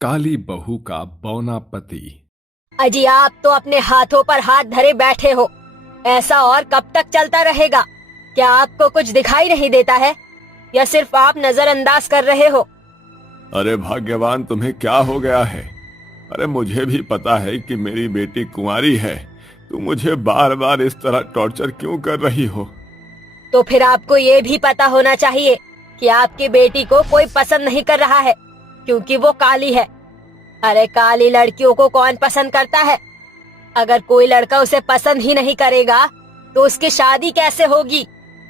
काली बहू का बौना पति। अजी आप तो अपने हाथों पर हाथ धरे बैठे हो। ऐसा और कब तक चलता रहेगा? क्या आपको कुछ दिखाई नहीं देता है या सिर्फ आप नजरअंदाज कर रहे हो? अरे भाग्यवान, तुम्हें क्या हो गया है? अरे मुझे भी पता है कि मेरी बेटी कुंवारी है। तुम मुझे बार बार इस तरह टॉर्चर क्यों कर रही हो? तो फिर आपको ये भी पता होना चाहिए कि आपकी बेटी को कोई पसंद नहीं कर रहा है क्योंकि वो काली है। अरे काली लड़कियों को कौन पसंद करता है? अगर कोई लड़का उसे पसंद ही नहीं करेगा तो उसकी शादी कैसे होगी?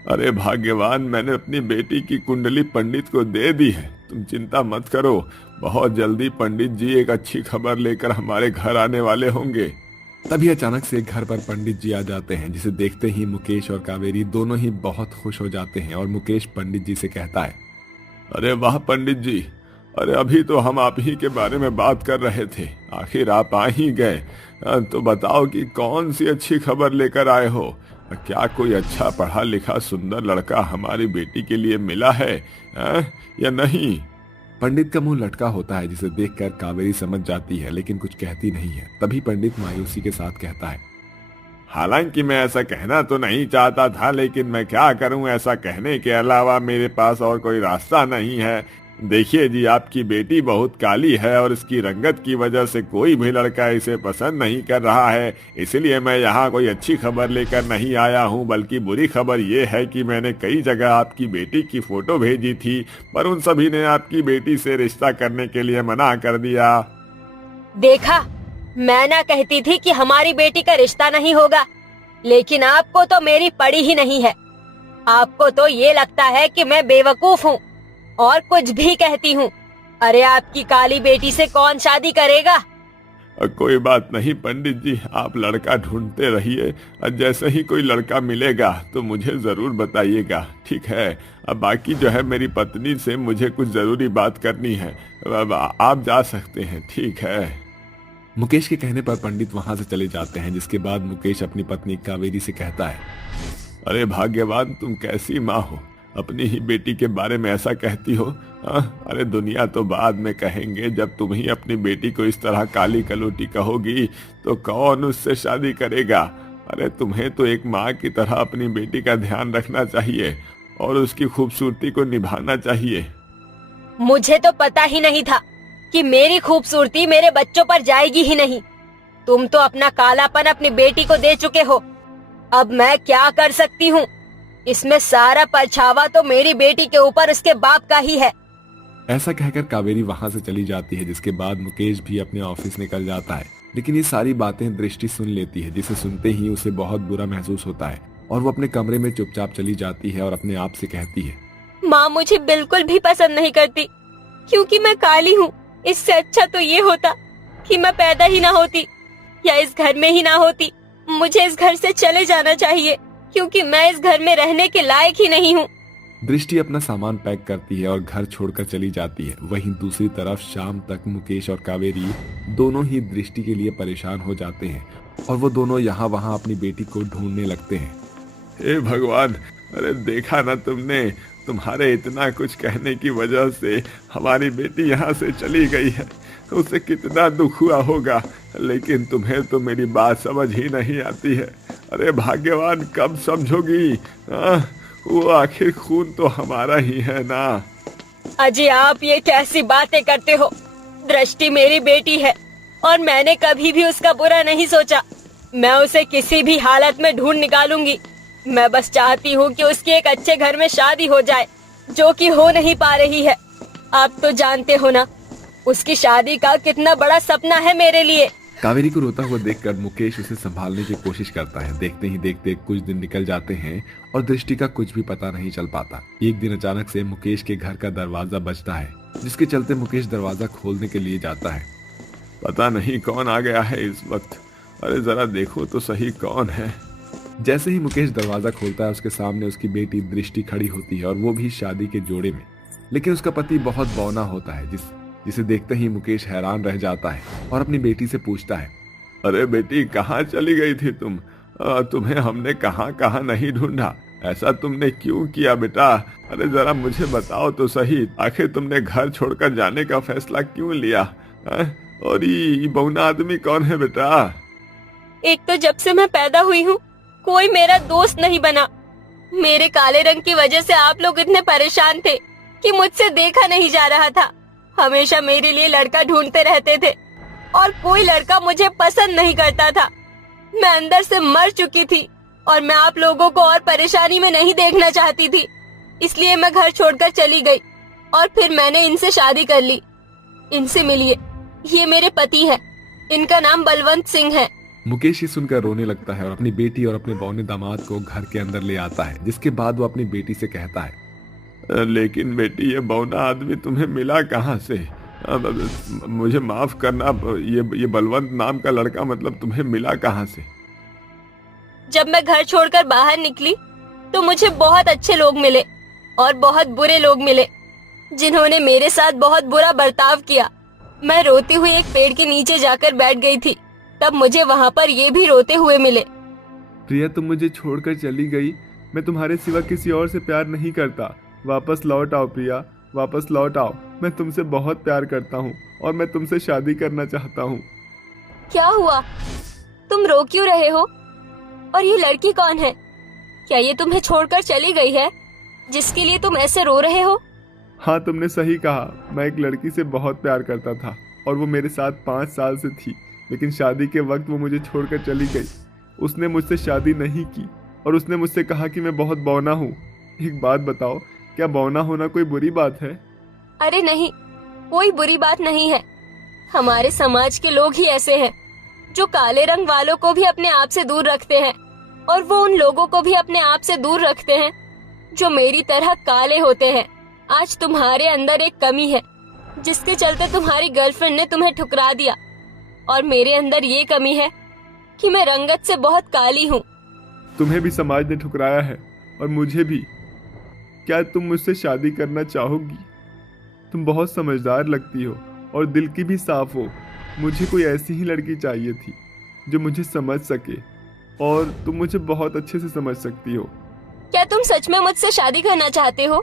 अरे भाग्यवान, मैंने अपनी बेटी की कुंडली पंडित को दे दी है। तुम चिंता मत करो, बहुत जल्दी पंडित जी एक अच्छी खबर लेकर हमारे घर आने वाले होंगे। तभी अचानक से घर पर पंडित जी आ जाते हैं, जिसे देखते ही मुकेश और कावेरी दोनों ही बहुत खुश हो जाते हैं। और मुकेश पंडित जी से कहता है, अरे वाह पंडित जी, अरे अभी तो हम आप ही के बारे में बात कर रहे थे, आखिर आप आ ही गए। तो बताओ कि कौन सी अच्छी खबर लेकर आए हो? क्या कोई अच्छा पढ़ा लिखा सुंदर लड़का हमारी बेटी के लिए मिला है या नहीं? पंडित का मुंह लटका होता है, जिसे देखकर कावेरी समझ जाती है लेकिन कुछ कहती नहीं है। तभी पंडित मायूसी के साथ कहता है, हालांकि मैं ऐसा कहना तो नहीं चाहता था, लेकिन मैं क्या करूं, ऐसा कहने के अलावा मेरे पास और कोई रास्ता नहीं है। देखिए जी, आपकी बेटी बहुत काली है और इसकी रंगत की वजह से कोई भी लड़का इसे पसंद नहीं कर रहा है। इसलिए मैं यहाँ कोई अच्छी खबर लेकर नहीं आया हूँ, बल्कि बुरी खबर ये है कि मैंने कई जगह आपकी बेटी की फोटो भेजी थी, पर उन सभी ने आपकी बेटी से रिश्ता करने के लिए मना कर दिया। देखा, मैं ना कहती थी कि हमारी बेटी का रिश्ता नहीं होगा, लेकिन आपको तो मेरी पड़ी ही नहीं है। आपको तो ये लगता है कि मैं बेवकूफ हूँ और कुछ भी कहती हूँ। अरे आपकी काली बेटी से कौन शादी करेगा? कोई बात नहीं पंडित जी, आप लड़का ढूंढते रहिए। जैसे ही कोई लड़का मिलेगा तो मुझे जरूर बताइएगा, ठीक है? अब बाकी जो है, मेरी पत्नी से मुझे कुछ जरूरी बात करनी है। अब आप जा सकते हैं, ठीक है? मुकेश के कहने पर पंडित वहां से चले जाते हैं, जिसके बाद मुकेश अपनी पत्नी कावेरी से कहता है, अरे भाग्यवान, तुम कैसी माँ हो, अपनी ही बेटी के बारे में ऐसा कहती हो? अरे दुनिया तो बाद में कहेंगे, जब तुम ही अपनी बेटी को इस तरह काली कलोटी कहोगी तो कौन उससे शादी करेगा? अरे तुम्हें तो एक माँ की तरह अपनी बेटी का ध्यान रखना चाहिए और उसकी खूबसूरती को निभाना चाहिए। मुझे तो पता ही नहीं था कि मेरी खूबसूरती मेरे बच्चों पर जाएगी ही नहीं। तुम तो अपना कालापन अपनी बेटी को दे चुके हो। अब मैं क्या कर सकती हूँ? इसमें सारा परछावा तो मेरी बेटी के ऊपर उसके बाप का ही है। ऐसा कहकर कावेरी वहां से चली जाती है, जिसके बाद मुकेश भी अपने ऑफिस निकल जाता है। लेकिन ये सारी बातें दृष्टि सुन लेती है, जिसे सुनते ही उसे बहुत बुरा महसूस होता है और वो अपने कमरे में चुपचाप चली जाती है और अपने आप से कहती है, माँ मुझे बिल्कुल भी पसंद नहीं करती क्योंकि मैं काली हूँ। इससे अच्छा तो ये होता कि मैं पैदा ही ना होती या इस घर में ही ना होती। मुझे इस घर से चले जाना चाहिए क्योंकि मैं इस घर में रहने के लायक ही नहीं हूँ। दृष्टि अपना सामान पैक करती है और घर छोड़कर चली जाती है। वहीं दूसरी तरफ शाम तक मुकेश और कावेरी दोनों ही दृष्टि के लिए परेशान हो जाते हैं और वो दोनों यहाँ वहाँ अपनी बेटी को ढूंढने लगते हैं। हे भगवान, अरे देखा ना तुमने, तुम्हारे इतना कुछ कहने की वजह से हमारी बेटी यहाँ से चली गई है। उसे कितना दुख हुआ होगा, लेकिन तुम्हें तो मेरी बात समझ ही नहीं आती है। अरे भाग्यवान, कब समझोगी? वो आखिर खून तो हमारा ही है ना। अजी आप ये कैसी बातें करते हो? दृष्टि मेरी बेटी है और मैंने कभी भी उसका बुरा नहीं सोचा। मैं उसे किसी भी हालत में ढूंढ निकालूंगी। मैं बस चाहती हूँ कि उसकी एक अच्छे घर में शादी हो जाए, जो कि हो नहीं पा रही है। आप तो जानते हो ना, उसकी शादी का कितना बड़ा सपना है मेरे लिए। कावेरी को रोता हुआ देखकर मुकेश उसे संभालने की कोशिश करता है। देखते ही देखते कुछ दिन निकल जाते हैं और दृष्टि का कुछ भी पता नहीं चल पाता। एक दिन अचानक से मुकेश के घर का दरवाजा बजता है, जिसके चलते मुकेश दरवाजा खोलने के लिए जाता है। पता नहीं कौन आ गया है इस वक्त। अरे जरा देखो तो सही कौन है। जैसे ही मुकेश दरवाजा खोलता है, उसके सामने उसकी बेटी दृष्टि खड़ी होती है और वो भी शादी के जोड़े में। लेकिन उसका पति बहुत बौना होता है, जिसे देखते ही मुकेश हैरान रह जाता है और अपनी बेटी से पूछता है, अरे बेटी, कहाँ चली गई थी तुम? तुम्हें हमने कहाँ कहाँ नहीं ढूंढा। ऐसा तुमने क्यों किया बेटा? अरे जरा मुझे बताओ तो सही, आखिर तुमने घर छोड़कर जाने का फैसला क्यों लिया? और ये बौना आदमी कौन है बेटा? एक तो जब से मैं पैदा हुई हूँ कोई मेरा दोस्त नहीं बना। मेरे काले रंग की वजह से आप लोग इतने परेशान थे कि मुझसे देखा नहीं जा रहा था। हमेशा मेरे लिए लड़का ढूंढते रहते थे और कोई लड़का मुझे पसंद नहीं करता था। मैं अंदर से मर चुकी थी और मैं आप लोगों को और परेशानी में नहीं देखना चाहती थी, इसलिए मैं घर छोड़कर चली गई और फिर मैंने इनसे शादी कर ली। इनसे मिलिए, ये मेरे पति है, इनका नाम बलवंत सिंह है। मुकेश ये सुनकर रोने लगता है और अपनी बेटी और अपने बौने दामाद को घर के अंदर ले आता है, जिसके बाद वो अपनी बेटी से कहता है, लेकिन बेटी ये बौना आदमी तुम्हें मिला कहाँ से? मुझे माफ करना, ये बलवंत नाम का लड़का मतलब तुम्हें मिला कहाँ से? जब मैं घर छोड़कर बाहर निकली तो मुझे बहुत अच्छे लोग मिले और बहुत बुरे लोग मिले जिन्होंने मेरे साथ बहुत बुरा बर्ताव किया। मैं रोती हुई एक पेड़ के नीचे जाकर बैठ गई थी, तब मुझे वहाँ पर ये भी रोते हुए मिले। प्रिया तुम मुझे छोड़कर चली गई, मैं तुम्हारे सिवा किसी और से प्यार नहीं करता, वापस लौट आओ प्रिया, वापस लौट आओ, मैं तुमसे बहुत प्यार करता हूँ और मैं तुमसे शादी करना चाहता हूँ। क्या हुआ? तुम रो क्यों रहे हो? और ये लड़की कौन है? क्या ये तुम्हें छोड़कर चली गई है जिसके लिए तुम ऐसे रो रहे हो? हाँ तुमने सही कहा, मैं एक लड़की से बहुत प्यार करता था और वो मेरे साथ 5 साल से थी, लेकिन शादी के वक्त वो मुझे छोड़कर चली गई। उसने मुझसे शादी नहीं की और उसने मुझसे कहा कि मैं बहुत बौना हूँ। एक बात बताओ, क्या बौना होना कोई बुरी बात है? अरे नहीं, कोई बुरी बात नहीं है। हमारे समाज के लोग ही ऐसे हैं जो काले रंग वालों को भी अपने आप से दूर रखते हैं और वो उन लोगों को भी अपने आप से दूर रखते हैं जो मेरी तरह काले होते हैं। आज तुम्हारे अंदर एक कमी है जिसके चलते तुम्हारी गर्लफ्रेंड ने तुम्हें ठुकरा दिया और मेरे अंदर ये कमी है कि मैं रंगत से बहुत काली हूँ। तुम्हें भी समाज ने ठुकराया है और मुझे भी। क्या तुम मुझसे शादी करना चाहोगी? तुम बहुत समझदार लगती हो और दिल की भी साफ हो। मुझे कोई ऐसी ही लड़की चाहिए थी जो मुझे समझ सके और तुम मुझे बहुत अच्छे से समझ सकती हो। क्या तुम सच में मुझसे शादी करना चाहते हो?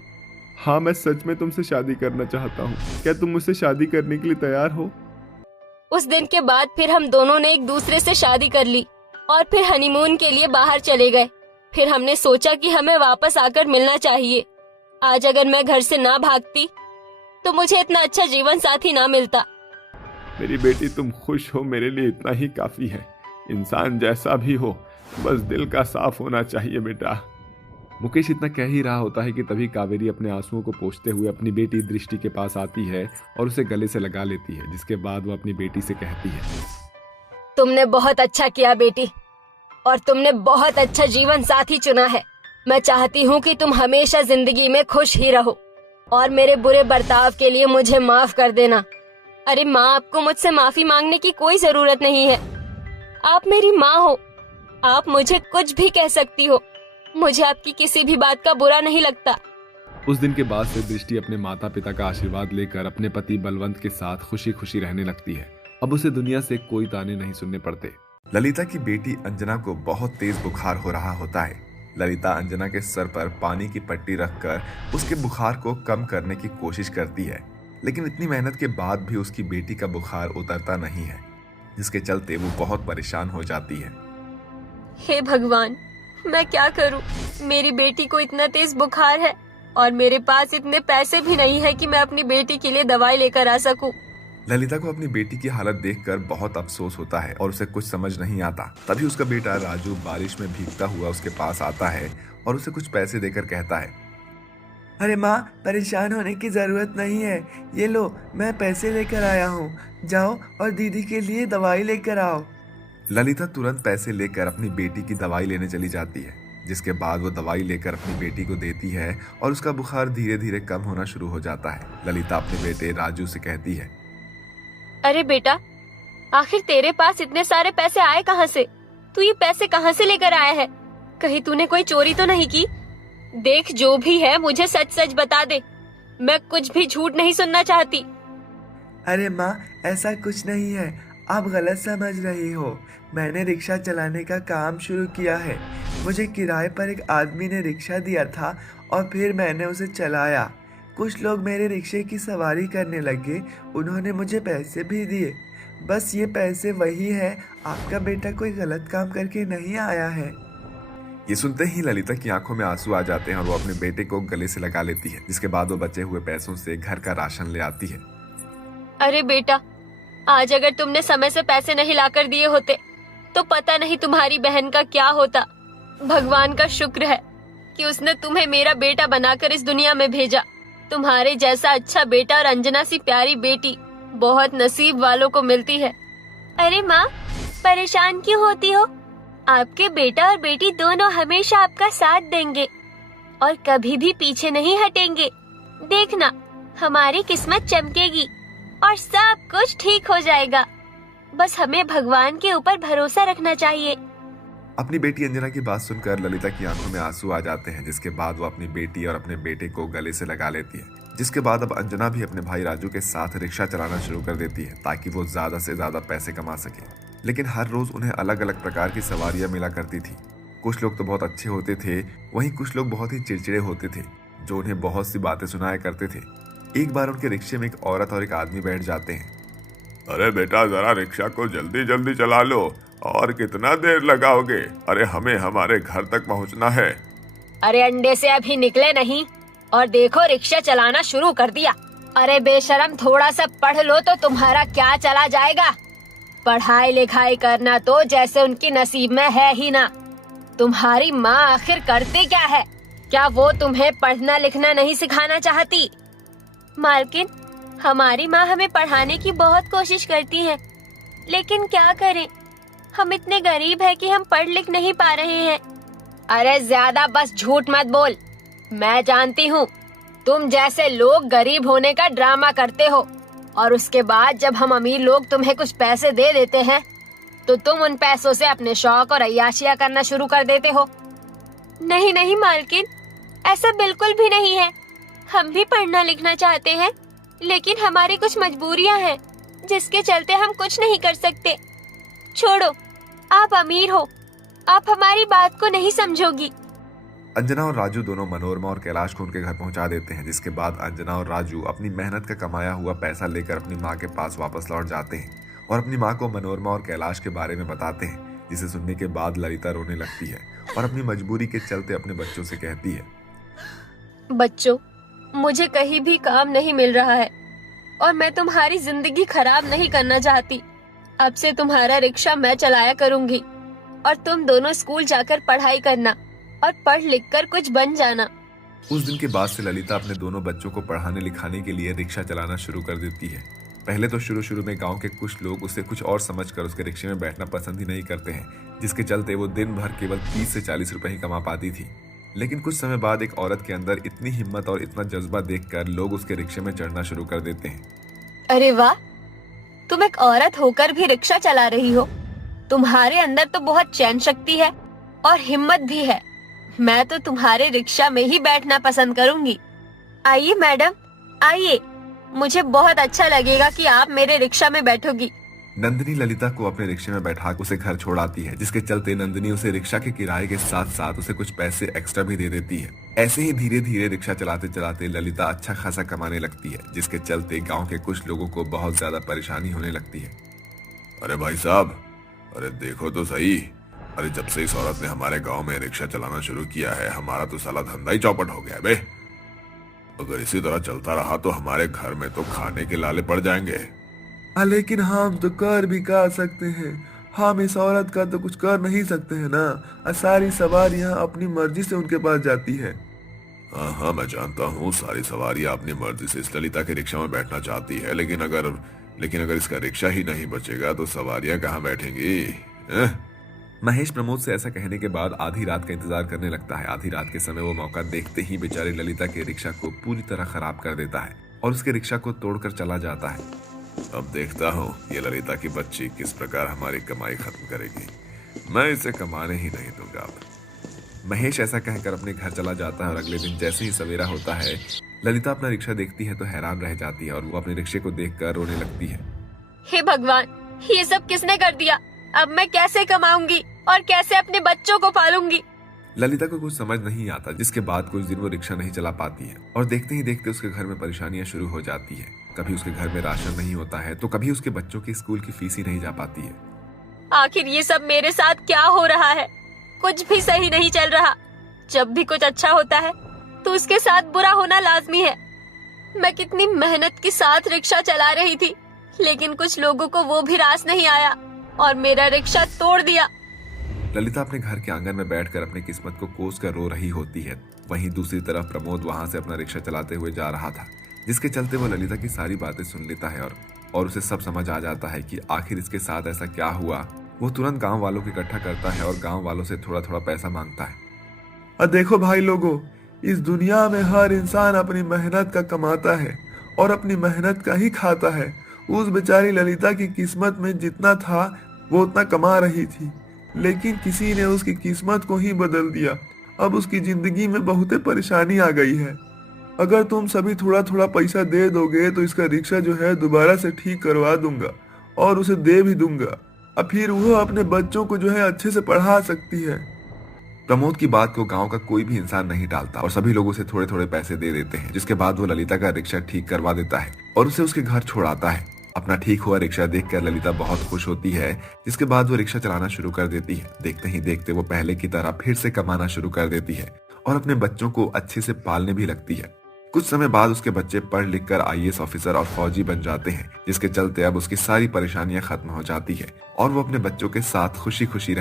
हाँ मैं सच में तुमसे शादी करना चाहता हूँ। क्या तुम मुझसे शादी करने के लिए तैयार हो? उस दिन के बाद फिर हम दोनों ने एक दूसरे से शादी कर ली और फिर हनीमून के लिए बाहर चले गए। फिर हमने सोचा कि हमें वापस आकर मिलना चाहिए। आज अगर मैं घर से ना भागती तो मुझे इतना अच्छा जीवन साथी ना मिलता। मेरी बेटी तुम खुश हो, मेरे लिए इतना ही काफी है। इंसान जैसा भी हो, बस दिल का साफ होना चाहिए बेटा। मुकेश इतना कह ही रहा होता है कि तभी कावेरी अपने आंसुओं को पोंछते हुए अपनी बेटी दृष्टि के पास आती है और उसे गले से लगा लेती है, जिसके बाद वो अपनी बेटी से कहती है, तुमने बहुत अच्छा किया बेटी, और तुमने बहुत अच्छा जीवन साथी चुना है। मैं चाहती हूँ कि तुम हमेशा जिंदगी में खुश ही रहो और मेरे बुरे बर्ताव के लिए मुझे माफ कर देना। अरे माँ, आपको मुझसे माफी मांगने की कोई जरूरत नहीं है। आप मेरी माँ हो, आप मुझे कुछ भी कह सकती हो। मुझे आपकी किसी भी बात का बुरा नहीं लगता। उस दिन के बाद से दृष्टि अपने माता पिता का आशीर्वाद लेकर अपने पति बलवंत के साथ खुशी खुशी रहने लगती है। अब उसे दुनिया से कोई ताने नहीं सुनने पड़ते। ललिता की बेटी अंजना को बहुत तेज बुखार हो रहा होता है। ललिता अंजना के सर पर पानी की पट्टी रखकर उसके बुखार को कम करने की कोशिश करती है, लेकिन इतनी मेहनत के बाद भी उसकी बेटी का बुखार उतरता नहीं है, जिसके चलते वो बहुत परेशान हो जाती है। हे भगवान, मैं क्या करूं? मेरी बेटी को इतना तेज बुखार है और मेरे पास इतने पैसे भी नहीं है कि मैं अपनी बेटी के लिए दवाई लेकर आ सकूं। ललिता को अपनी बेटी की हालत देखकर बहुत अफसोस होता है और उसे कुछ समझ नहीं आता। तभी उसका बेटा राजू बारिश में भीगता हुआ उसके पास आता है और उसे कुछ पैसे देकर कहता है, अरे माँ, परेशान होने की जरूरत नहीं है, ये लो मैं पैसे लेकर आया हूँ, जाओ और दीदी के लिए दवाई लेकर आओ। ललिता तुरंत पैसे लेकर अपनी बेटी की दवाई लेने चली जाती है, जिसके बाद वो दवाई लेकर अपनी बेटी को देती है और उसका बुखार धीरे धीरे कम होना शुरू हो जाता है। ललिता अपने बेटे राजू से कहती है, अरे बेटा, आखिर तेरे पास इतने सारे पैसे आए कहाँ से? तू ये पैसे कहाँ से लेकर आया है? कहीं तूने कोई चोरी तो नहीं की? देख, जो भी है मुझे सच सच बता दे, मैं कुछ भी झूठ नहीं सुनना चाहती। अरे माँ, ऐसा कुछ नहीं है, आप गलत समझ रही हो। मैंने रिक्शा चलाने का काम शुरू किया है। मुझे किराए पर एक आदमी ने रिक्शा दिया था और फिर मैंने उसे चलाया। कुछ लोग मेरे रिक्शे की सवारी करने लगे, उन्होंने मुझे पैसे भी दिए। बस ये पैसे वही है, आपका बेटा कोई गलत काम करके नहीं आया है। ये सुनते ही ललिता की आंखों में आंसू आ जाते हैं और वो अपने बेटे को गले से लगा लेती है, जिसके बाद वो बचे हुए पैसों से घर का राशन ले आती है। अरे बेटा, आज अगर तुमने समय से पैसे नहीं लाकर दिए होते तो पता नहीं तुम्हारी बहन का क्या होता। भगवान का शुक्र है कि उसने तुम्हें मेरा बेटा बनाकर इस दुनिया में भेजा। तुम्हारे जैसा अच्छा बेटा और अंजना सी प्यारी बेटी बहुत नसीब वालों को मिलती है। अरे माँ, परेशान क्यों होती हो? आपके बेटा और बेटी दोनों हमेशा आपका साथ देंगे और कभी भी पीछे नहीं हटेंगे। देखना, हमारी किस्मत चमकेगी और सब कुछ ठीक हो जाएगा। बस हमें भगवान के ऊपर भरोसा रखना चाहिए। अपनी बेटी अंजना की बात सुनकर ललिता की आंखों में आंसू आ जाते हैं, जिसके बाद वो अपनी बेटी और अपने बेटे को गले से लगा लेती है। जिसके बाद अब अंजना भी अपने भाई राजू के साथ रिक्शा चलाना शुरू कर देती है ताकि वो ज्यादा से ज्यादा पैसे कमा सके। लेकिन हर रोज उन्हें अलग अलग प्रकार की सवारियां मिला करती थी। कुछ लोग तो बहुत अच्छे होते थे, वहीं कुछ लोग बहुत ही चिड़चिड़े होते थे जो उन्हें बहुत सी बातें सुनाया करते थे। एक बार उनके रिक्शे में एक औरत और एक आदमी बैठ जाते हैं। अरे बेटा, जरा रिक्शा को जल्दी जल्दी चला लो, और कितना देर लगाओगे? अरे हमें हमारे घर तक पहुंचना है। अरे अंडे से अभी निकले नहीं और देखो रिक्शा चलाना शुरू कर दिया। अरे बेशरम, थोड़ा सा पढ़ लो तो तुम्हारा क्या चला जाएगा। पढ़ाई लिखाई करना तो जैसे उनकी नसीब में है ही ना। तुम्हारी माँ आखिर करती क्या है? क्या वो तुम्हें पढ़ना लिखना नहीं सिखाना चाहती? मालकिन, हमारी माँ हमें पढ़ाने की बहुत कोशिश करती है, लेकिन क्या करें, हम इतने गरीब हैं कि हम पढ़ लिख नहीं पा रहे हैं। अरे ज्यादा बस झूठ मत बोल। मैं जानती हूँ तुम जैसे लोग गरीब होने का ड्रामा करते हो और उसके बाद जब हम अमीर लोग तुम्हें कुछ पैसे दे देते हैं तो तुम उन पैसों से अपने शौक और अय्याशियाँ करना शुरू कर देते हो। नहीं नहीं मालकिन, ऐसा बिल्कुल भी नहीं है। हम भी पढ़ना लिखना चाहते हैं, लेकिन हमारी कुछ मजबूरियां हैं जिसके चलते हम कुछ नहीं कर सकते। छोड़ो, आप अमीर हो, आप हमारी बात को नहीं समझोगी। अंजना और राजू दोनों मनोरमा और कैलाश को उनके घर पहुंचा देते हैं, जिसके बाद अंजना और राजू अपनी मेहनत का कमाया हुआ पैसा लेकर अपनी माँ के पास वापस लौट जाते हैं और अपनी माँ को मनोरमा और कैलाश के बारे में बताते हैं, जिसे सुनने के बाद ललिता रोने लगती है और अपनी मजबूरी के चलते अपने बच्चों से कहती है, बच्चों, मुझे कहीं भी काम नहीं मिल रहा है और मैं तुम्हारी जिंदगी खराब नहीं करना चाहती। अब से तुम्हारा रिक्शा मैं चलाया करूंगी और तुम दोनों स्कूल जाकर पढ़ाई करना और पढ़ लिख कर कुछ बन जाना। उस दिन के बाद से ललिता अपने दोनों बच्चों को पढ़ाने लिखाने के लिए रिक्शा चलाना शुरू कर देती है। पहले तो शुरू में गांव के कुछ लोग उसे कुछ और समझकर उसके रिक्शे में बैठना पसंद ही नहीं करते हैं, जिसके चलते वो दिन भर केवल 30 से 40 रुपए ही कमा पाती थी। लेकिन कुछ समय बाद एक औरत के अंदर इतनी हिम्मत और इतना जज्बा देखकर लोग उसके रिक्शे में चढ़ना शुरू कर देते हैं। अरे वाह, तुम एक औरत होकर भी रिक्शा चला रही हो। तुम्हारे अंदर तो बहुत चैन शक्ति है और हिम्मत भी है। मैं तो तुम्हारे रिक्शा में ही बैठना पसंद करूंगी। आइए मैडम, आइए, मुझे बहुत अच्छा लगेगा कि आप मेरे रिक्शा में बैठोगी। नंदिनी ललिता को अपने रिक्शे में बैठा उसे घर छोड़ आती है, जिसके चलते नंदिनी उसे रिक्शा के किराए के साथ साथ उसे कुछ पैसे एक्स्ट्रा भी दे देती है। ऐसे ही धीरे धीरे रिक्शा चलाते चलाते ललिता अच्छा खासा कमाने लगती है, जिसके चलते गांव के कुछ लोगों को बहुत ज्यादा परेशानी होने लगती है। अरे भाई साहब, अरे देखो तो सही, अरे जब से इस औरत ने हमारे गांव में रिक्शा चलाना शुरू किया है, हमारा तो साला धंधा ही चौपट हो गया बे। अगर इसी तरह चलता रहा तो हमारे घर में तो खाने के लाले पड़ जाएंगे। लेकिन हम तो कर भी का सकते हैं, हम इस औरत का तो कुछ कर नहीं सकते हैं ना। सारी सवारियां अपनी मर्जी से उनके पास जाती है। हाँ, मैं जानता हूँ सारी सवारियां अपनी मर्जी से इस ललिता के रिक्शा में बैठना चाहती है, लेकिन अगर इसका रिक्शा ही नहीं बचेगा तो सवारियां कहाँ बैठेंगी? महेश प्रमोद से ऐसा कहने के बाद आधी रात का इंतजार करने लगता है। आधी रात के समय वो मौका देखते ही बेचारे ललिता के रिक्शा को पूरी तरह खराब कर देता है और उसके रिक्शा को तोड़कर चला जाता है। अब देखता हूँ ये ललिता की बच्ची किस प्रकार हमारी कमाई खत्म करेगी। मैं इसे कमाने ही नहीं दूंगा। महेश ऐसा कहकर अपने घर चला जाता है और अगले दिन जैसे ही सवेरा होता है, ललिता अपना रिक्शा देखती है तो हैरान रह जाती है और वो अपने रिक्शे को देखकर रोने लगती है। हे भगवान, ये सब किसने कर दिया? अब मैं कैसे कमाऊंगी और कैसे अपने बच्चों को पालूंगी? ललिता को कुछ समझ नहीं आता, जिसके बाद कुछ दिन वो रिक्शा नहीं चला पाती है और देखते ही देखते उसके घर में परेशानियां शुरू हो जाती है। कभी उसके घर में राशन नहीं होता है तो कभी उसके बच्चों की स्कूल की फीस ही नहीं जा पाती है। आखिर ये सब मेरे साथ क्या हो रहा है? कुछ भी सही नहीं चल रहा। जब भी कुछ अच्छा होता है तो उसके साथ बुरा होना लाजमी है। मैं कितनी मेहनत के साथ रिक्शा चला रही थी, लेकिन कुछ लोगों को वो भी रास नहीं आया और मेरा रिक्शा तोड़ दिया। ललिता अपने घर के आंगन में बैठकर अपनी किस्मत को कोस कर रो रही होती है। वहीं दूसरी तरफ प्रमोद वहां से अपना रिक्शा चलाते हुए जा रहा था, जिसके चलते वो ललिता की सारी बातें सुन लेता है और उसे सब समझ आ जाता है कि आखिर इसके साथ ऐसा क्या हुआ। वो तुरंत गांव वालों को इकट्ठा करता है और गांव वालों से थोड़ा थोड़ा पैसा मांगता है। और देखो भाई लोगों, इस दुनिया में हर इंसान अपनी मेहनत का कमाता है और अपनी मेहनत का ही खाता है। उस बेचारी ललिता की किस्मत में जितना था वो उतना कमा रही थी, लेकिन किसी ने उसकी किस्मत को ही बदल दिया। अब उसकी जिंदगी में बहुत परेशानी आ गई है। अगर तुम सभी थोड़ा थोड़ा पैसा दे दोगे तो इसका रिक्शा जो है दोबारा से ठीक करवा दूंगा और उसे दे भी दूंगा। अब फिर वो अपने बच्चों को जो है अच्छे से पढ़ा सकती है। प्रमोद की बात को गांव का कोई भी इंसान नहीं टालता और सभी लोगों से थोड़े थोड़े पैसे दे देते हैं, जिसके बाद वो ललिता का रिक्शा ठीक करवा देता है और उसे उसके घर छोड़ाता है। अपना ठीक हुआ रिक्शा देखकर ललिता बहुत खुश होती है, जिसके बाद वो रिक्शा चलाना शुरू कर देती है। देखते ही देखते वो पहले की तरह फिर से कमाना शुरू कर देती है और अपने बच्चों को अच्छे से पालने भी लगती है। कुछ समय बाद उसके बच्चे पढ़ लिख कर IAS ऑफिसर और फौजी बन जाते हैं, जिसके चलते अब उसकी सारी परेशानियां खत्म हो जाती है और वो अपने बच्चों के साथ खुशी खुशी